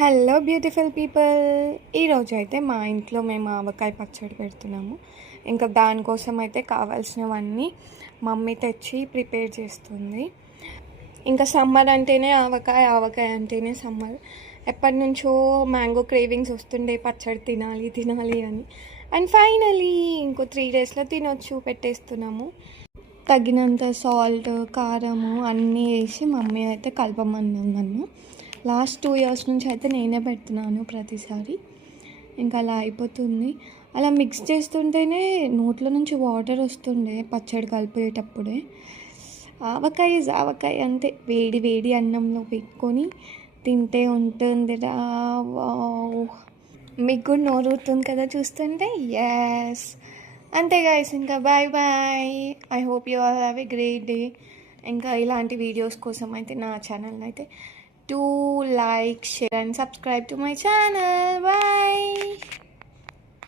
Hello beautiful people. ఈరోజు అయితే మా ఇంట్లో మేము ఆవకాయ పచ్చడి పెడుతున్నాము. ఇంకా దానికోసం అయితే కావాల్సినవన్నీ మమ్మీ తెచ్చి ప్రిపేర్ చేస్తుంది. ఇంకా సమ్మర్ అంటేనే ఆవకాయ, ఆవకాయ అంటేనే సమ్మర్. ఎప్పటి నుంచో మ్యాంగో క్రేవింగ్స్ వస్తుండే పచ్చడి తినాలి తినాలి అని. అండ్ ఫైనలీ ఇంకో 3 డేస్లో తినొచ్చు, పెట్టేస్తున్నాము. తగినంత సాల్ట్, కారము అన్నీ వేసి మమ్మీ అయితే కలపమన్నాను నన్ను. లాస్ట్ 2 ఇయర్స్ నుంచి అయితే నేనే పెడుతున్నాను ప్రతిసారి. ఇంకా అలా అయిపోతుంది. అలా మిక్స్ చేస్తుంటేనే నోట్లో నుంచి వాటర్ వస్తుండే పచ్చడి కలిపేటప్పుడే. ఆవకాయ ఆవకాయ అంతే, వేడి వేడి అన్నంలో పెట్టుకొని తింటే ఉంటుందిరా. వావ్, మీకు కూడా నోరుతుంది కదా చూస్తుంటే. ఎస్, అంతే గైస్, ఇంకా bye bye. I hope you all have a great day. ఇంకా ఇలాంటి వీడియోస్ కోసం అయితే నా ఛానల్ని అయితే do like, share and subscribe to my channel. Bye.